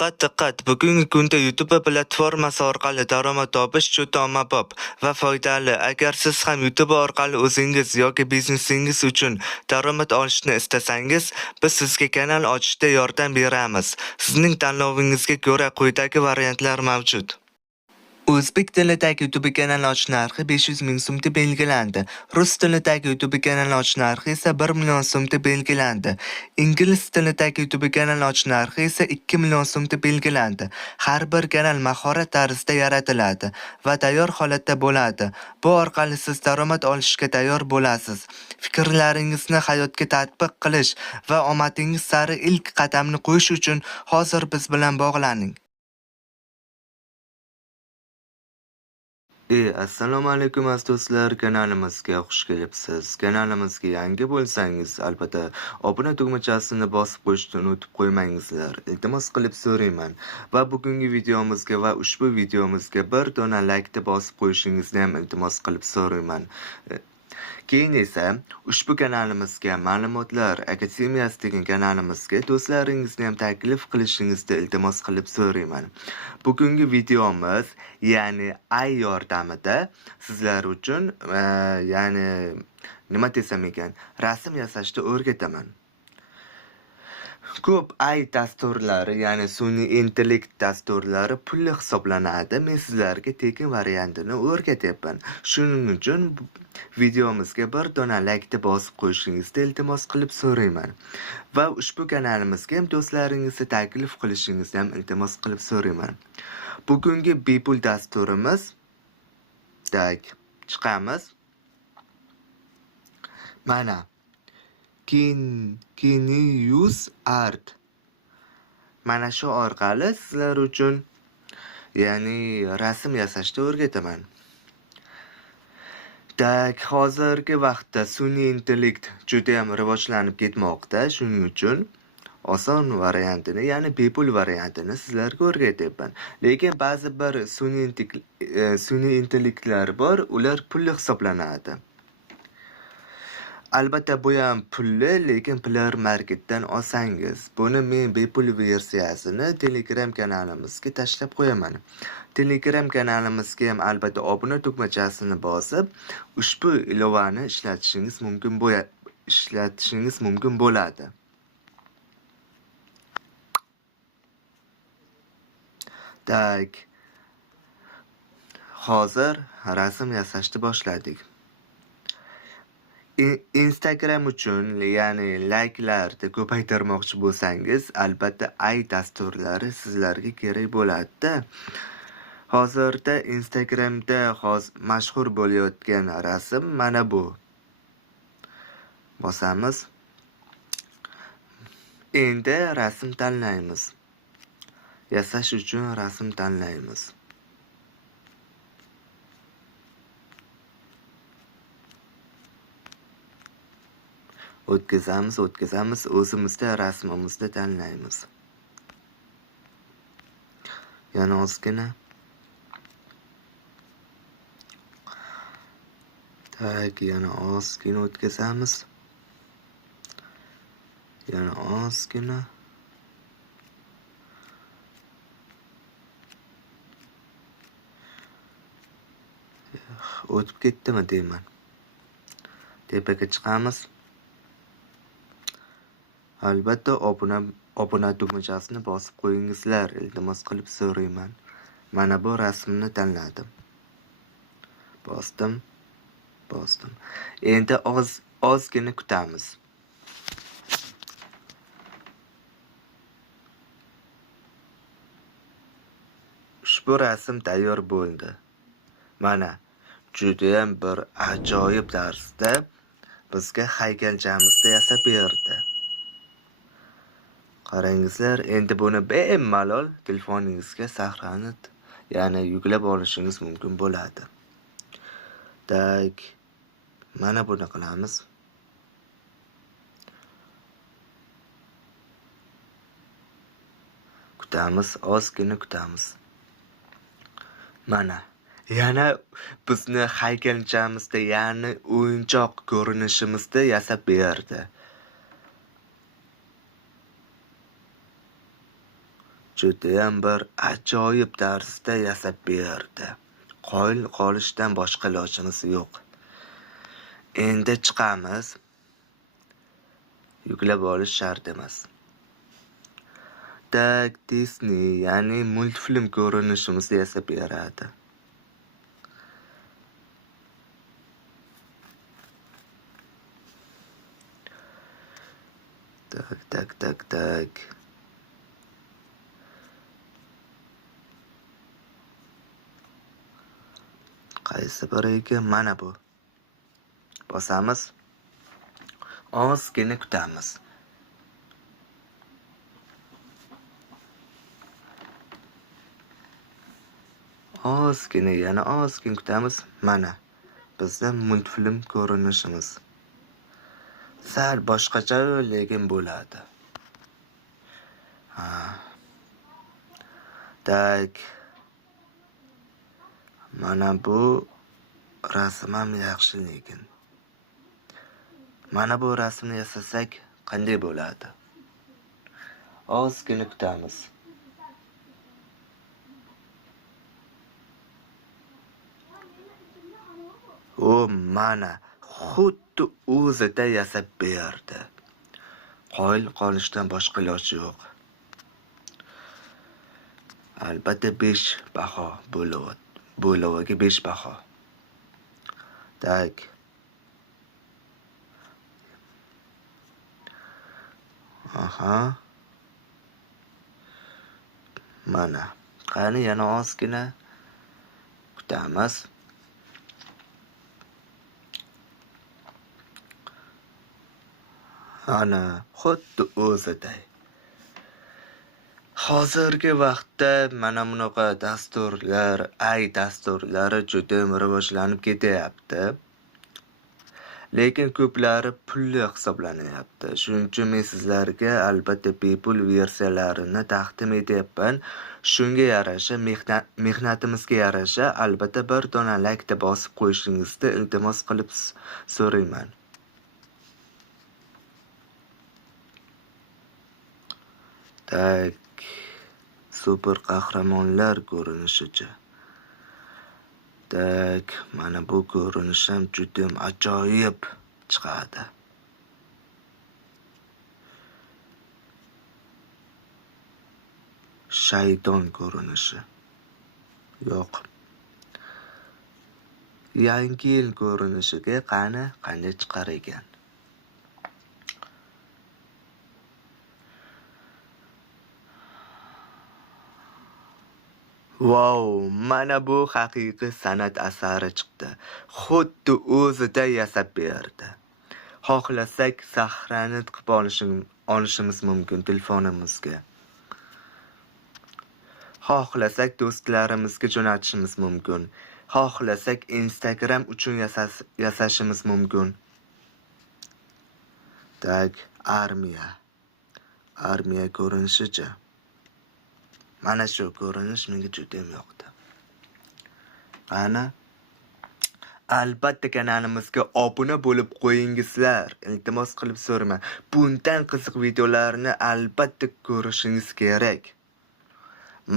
Diqqat! Bugungi kunda YouTube platformasi orqali daromad topish juda ommabop va foydali. Agar siz ham YouTube orqali o'zingiz yoki biznesingiz uchun daromad olishni istasangiz, biz sizga kanal ochishda yordam beramiz. Sizning tanlovingizga ko'ra quyidagi variantlar mavjud. O'zbek tilidagi YouTube kanal ochish narxi 500 ming so'mda belgilandi. Rus tilidagi YouTube kanal ochish narxi esa 1 million so'mda belgilandi. Ingliz tilidagi YouTube kanal ochish narxi esa 2 million so'mda belgilandi. Har bir kanal mahorat tarzida yaratiladi va tayyor holatda bo'ladi. Bu orqali siz daromad olishga tayyor bo'lasiz. Fikrlaringizni hayotga tatbiq qilish va omadingiz sari ilk qadamni qo'yish uchun hozir biz bilan bog'laning. Assalomu alaykum aziz do'stlar, kanalimizga xush kelibsiz. Kanalimizga yangi bo'lsangiz, albatta obuna tugmachasini bosib qo'yishni unutib qo'ymangizlar. Iltimos qilib so'rayman. Va bugungi videomizga va ushbu videomizga bir dona like bosib qo'yishingizni ham iltimos qilib so'rayman. Keyin esa ushbu kanalimizga Ma'lumotlar Akademiyasi degan kanalimizga do'stlaringizni ham taklif qilishingizni iltimos qilib so'rayman. Bugungi videomiz, ya'ni AI yordamida sizlar uchun ya'ni nima desam ekan, rasm yasashni o'rgataman. Ko'p AI dasturlari, ya'ni sun'iy intellekt dasturlari pulli hisoblanadi. Men sizlarga tekin variantini o'rgatyapman. Shuning uchun videomizga bir dona like bosib qo'yishingizni iltimos qilib so'rayman. Va ushbu kanalimizga ham do'stlaringizni taklif qilishingizni ham iltimos qilib so'rayman. Bugungi bepul dasturimiz chiqamiz. Mana Genius Art. Mana shu orqali sizlar uchun ya'ni rasm yasashni o'rgataman. Hozirgi vaqtda sun'iy intellekt juda ham rivojlanib ketmoqda. Shuning uchun oson variantini, ya'ni bepul variantini sizlarga o'rgatyapman. Lekin ba'zi bir sun'iy intellektlar bor, ular pulli hisoblanadi. Albatta bu ham pulli, lekin Play Marketdan olsangiz. Buni men bepul versiyasini Telegram kanalimizga tashlab qo'yaman. Telegram kanalimizga ham albatta obuna tugmachasini bosib, ushbu ilovani ishlatishingiz mumkin bo'ladi. Hozir rasm yasashni boshladik. Instagram uchun, ya'ni like'larni ko'paytirmoqchi bo'lsangiz, albatta AI dasturlari sizlarga kerak bo'ladi. Hozirda Instagramda mashhur bo'layotgan rasm mana bu. Bosamiz. Endi rasm tanlaymiz. Yasash uchun rasm tanlaymiz. O'tkazamiz, o'zimizda rasmimizni tanlaymiz. Yana ozgina. Yana ozgina o'tkazamiz. Yana ozgina. O'tib ketdimi deyman. Tepaga chiqamiz. Albatta obuna tugmachasini bosib qo'yingizlar, iltimos qilib so'rayman. Mana bu rasmni tanladim. Bosdim. Endi ozgina kutamiz. Ushbu rasm tayyor bo'ldi. Mana juda ham bir ajoyib tarzda bizga haykalchamizda yasab berdi. Qarangizlar, endi buni bemalol telefoningizga saqlanib, ya'ni yuklab olishingiz mumkin bo'ladi. Mana buni qilamiz. Kutamiz, ozgina kutamiz. Mana yana bizni haykalchamizda, ya'ni o'yinchoq ko'rinishimizda yasab berdi. judayam bir ajoyib tarzda yasab berdi. Qoyil qolishdan boshqa ilojimiz yo'q. Endi chiqamiz. Yuklab olish shart emas. Tak Disney, ya'ni multfilm ko'rinishimizni yasab beradi. Tak. Qaysi biriga? Mana bu. Bosamiz. Ozgina kutamiz. Yana ozgina kutamiz. Mana bizda multfilm ko'rinishimiz. Sal boshqacha lekin bo'ladi. Tak. Mana bu rasm ham yaxshi lekin. Mana bu rasmni yasasak qanday bo'ladi? Ozgina kutamiz. Mana xuddi o'zida yasab berdi. Qoyil qolishdan boshqa iloji yo'q. Albatta 5 baho bo'loviga 5 baho. Tak. Mana. Qani yana ozgina kutamiz. Ana xuddi o'ziday. Hozirgi vaqtda mana bunaqa dasturlar, dasturlari juda rivojlanib ketyapti. Lekin ko'plari pulli hisoblanyapti. Shuning uchun men sizlarga albatta bepul versiyalarini taqdim etyapman. Shunga yarasha, mehnatimizga yarasha albatta bir dona like bosib qo'yishingizni iltimos qilib so'rayman. Tak, super qahramonlar ko'rinishicha. Tak, mana bu ko'rinish ham juda ajoyib chiqadi. Shayton ko'rinishi. Yo'q. Yangi yil ko'rinishiga qanday chiqar ekan? Wow, mana bu haqiqiy san'at asari chiqdi. Xuddi o'zida yasab berdi. Xohlasak sahrani tiqib olishimiz mumkin telefonimizga. Xohlasak do'stlarimizga jo'natishimiz mumkin. Xohlasak Instagram uchun yasashimiz mumkin. Tak, armiya ko'rinishicha. Mana shu ko'rinish menga juda yoqdi. Ana albatta kanalimizga obuna bo'lib qo'yingizlar. Iltimos qilib so'raman. Bundan qiziq videolarni albatta ko'rishingiz kerak.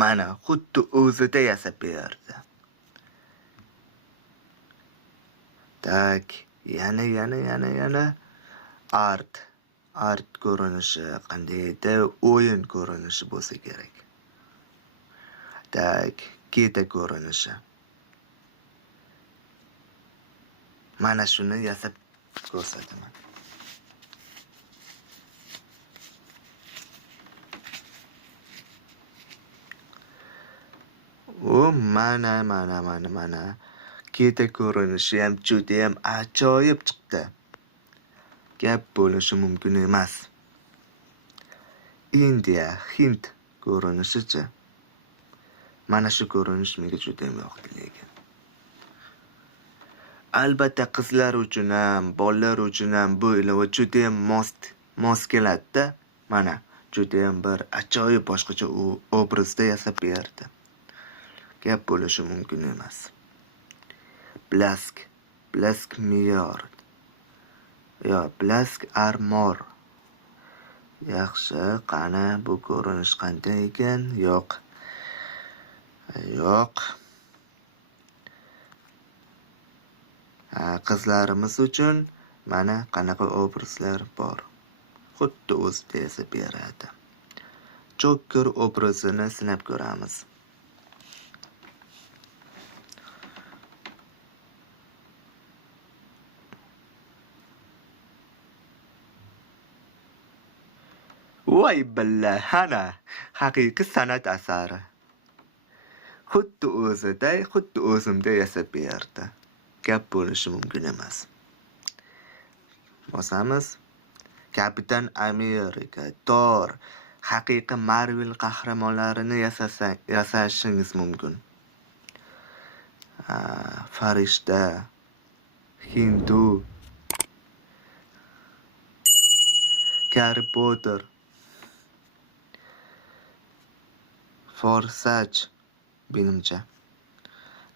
Mana xuddi o'zida yasab berdi. Tak, yana art ko'rinishi, qandaydir o'yin ko'rinishi bo'lsa kerak. Tak, keta ko'rinishi. Mana shuni yasab ko'rsataman. Mana. Keta ko'rinishi ham juda ham ajoyib chiqdi. Gap bo'lishi mumkin emas. Indiya, Hind ko'rinishicha. Mana shu ko'rinish menga juda ham yoqdi lekin. Albatta qizlar uchun ham, bolalar uchun ham bu ilova juda ham mos keladi-da. Mana juda ham bir ajoyib boshqacha obrazda yasab berdi. Gap bo'lishi mumkin emas. Blask Mirror. Blask Armor. Yaxshi, qani bu ko'rinish qanday ekan? Yo'q. Yo'q. Qizlarimiz uchun mana qanaqa obrazlar bor. Xuddi o'zida yasab beradi. Joker obrazini sinab ko'ramiz. Voy billah, ana haqiqiy san'at asari. Xuddi o'zimda yasab berdi. Gap bo'lishi mumkin emas. Bosamiz. Kapitan Amerika, Thor, haqiqiy Marvel qahramonlarini yasashingiz mumkin. Farishta, Hindu, Harry Potter, Forsach, menimcha.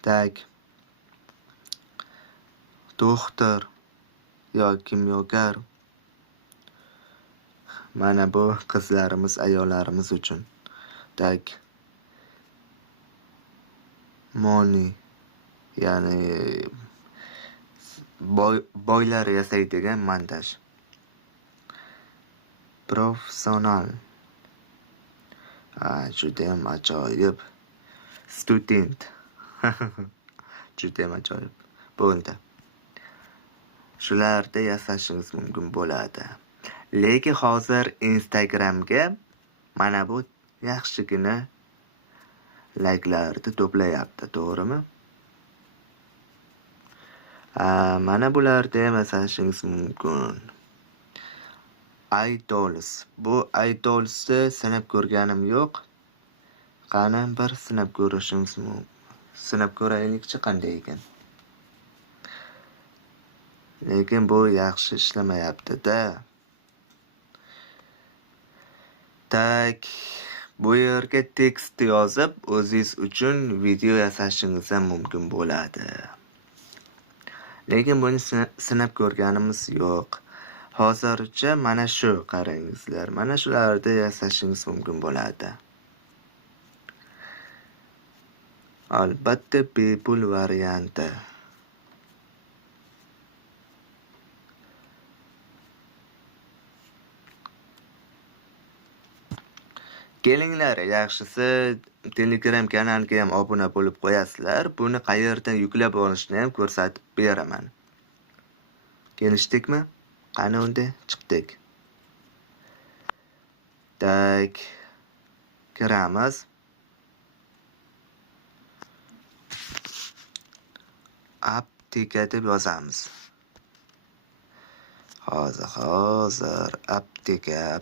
Tak. Doktor yoki kimyogar. Mana bu qizlarimiz, ayollarimiz uchun. Tak. Moni, ya'ni boylar yasaydigan montaj. Professional. Judayam ajoyib. Student. Judayam ajoyib. Bo'ldi. Shularda yasashingiz mumkin bo'ladi. Lekin hozir Instagramga mana bu yaxshigina layklarni to'playapti, to'g'rimi? Mana bularda ham yasashingiz mumkin. Idols. Bu idolsni sinab ko'rganim yo'q. Qani bir sinab ko'rishingiz mumkin. Sinab ko'raylikchi qanday ekan. Lekin bu yaxshi ishlamayapti-da. Tak, bu yerga tekst yozib, o'zingiz uchun video yasashingiz ham mumkin bo'ladi. Lekin buni sinab ko'rganimiz yo'q. Hozircha mana shu qarangizlar. Mana shularda yasashingiz mumkin bo'ladi. Albatta bepul varianti. Kelinglar, yaxshisi Telegram kanaliga ham obuna bo'lib qo'yasizlar. Buni qayerdan yuklab olishni ham ko'rsatib beraman. Kelishdikmi? Qani unda chiqdik. Tak. Kiramiz. Aptika deb yozamiz. Hozir aptika.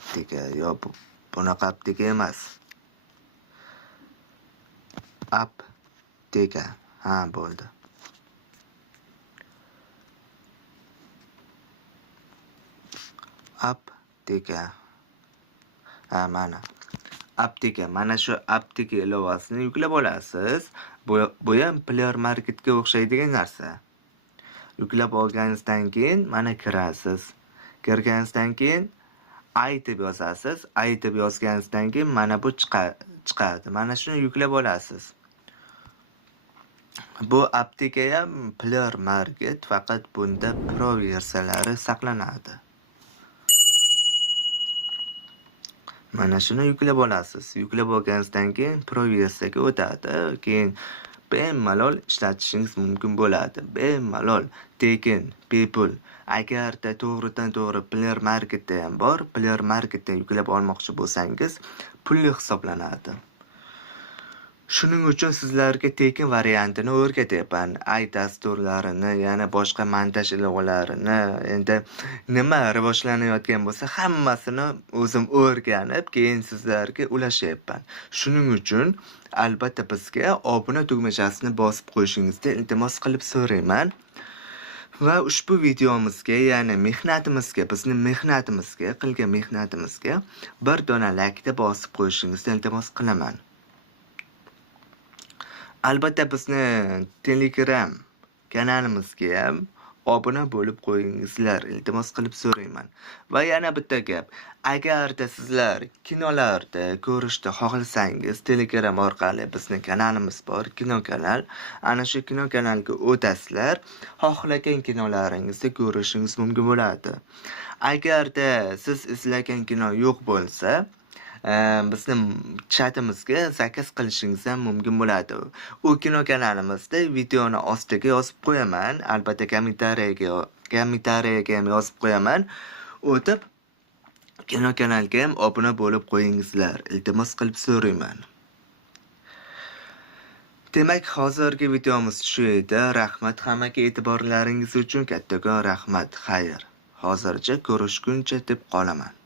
Yo'q, bunaqa aptika emas. Aptika. Bo'ldi. Aptika. Mana. Aptika. Mana shu aptika ilovasini yuklab olasiz. Bu ham Play Marketga o'xshaydigan narsa. Yuklab olganingizdan keyin mana kirasiz. Kirganingizdan keyin ay deb yozasiz. Ay deb yozganingizdan keyin mana bu chiqadi. Mana shuni yuklab olasiz. Bu aptika ham Play Market, faqat bunda Pro versiyalari saqlanadi. Mana shuni yuklab olasiz. Yuklab olganingizdan keyin Pro versiyaga o'tadi. Keyin bemalol ishlatishingiz mumkin bo'ladi. Bemalol, tekin, bepul. Agarda to'g'ridan-to'g'ri Play Marketda ham bor, Play Marketdan yuklab olmoqchi bo'lsangiz, pulli hisoblanadi. Shuning uchun sizlarga tekin variantini o'rgatyapman. Ay dasturlarini, yana boshqa montaj ilovalarini, endi nima rivojlanayotgan bo'lsa, hammasini o'zim o'rganib, keyin sizlarga ulashyapman. Shuning uchun albatta bizga obuna tugmachasini bosib qo'yishingizni iltimos qilib so'rayman. Va ushbu videomizga, ya'ni bizning mehnatimizga, qilgan mehnatimizga bir dona laykni bosib qo'yishingizni iltimos qilaman. Albatta bizni Telegram kanalimizga ham obuna bo'lib qo'yingizlar, iltimos qilib so'rayman. Va yana bitta gap, agarda sizlar kinolarda ko'rishni xohlasangiz, Telegram orqali bizni kanalimiz bor, kino kanal. Ana shu kino kanalga o'tasizlar, xohlagan kinolaringizni ko'rishingiz mumkin bo'ladi. Agarda siz izlagan kino yo'q bo'lsa, bizni chatimizga zakaz qilishingiz ham mumkin bo'ladi. U kino kanalimizda videoni ostiga yozib qo'yaman, albatta kommentariyaga ham yozib qo'yaman. O'tib kino kanalga ham obuna bo'lib qo'yingizlar, iltimos qilib so'rayman. Demak, hozirgi videomiz shu edi. Rahmat hammaga e'tiborlaringiz uchun, kattakon rahmat. Xayr. Hozircha ko'rishguncha deb qolaman.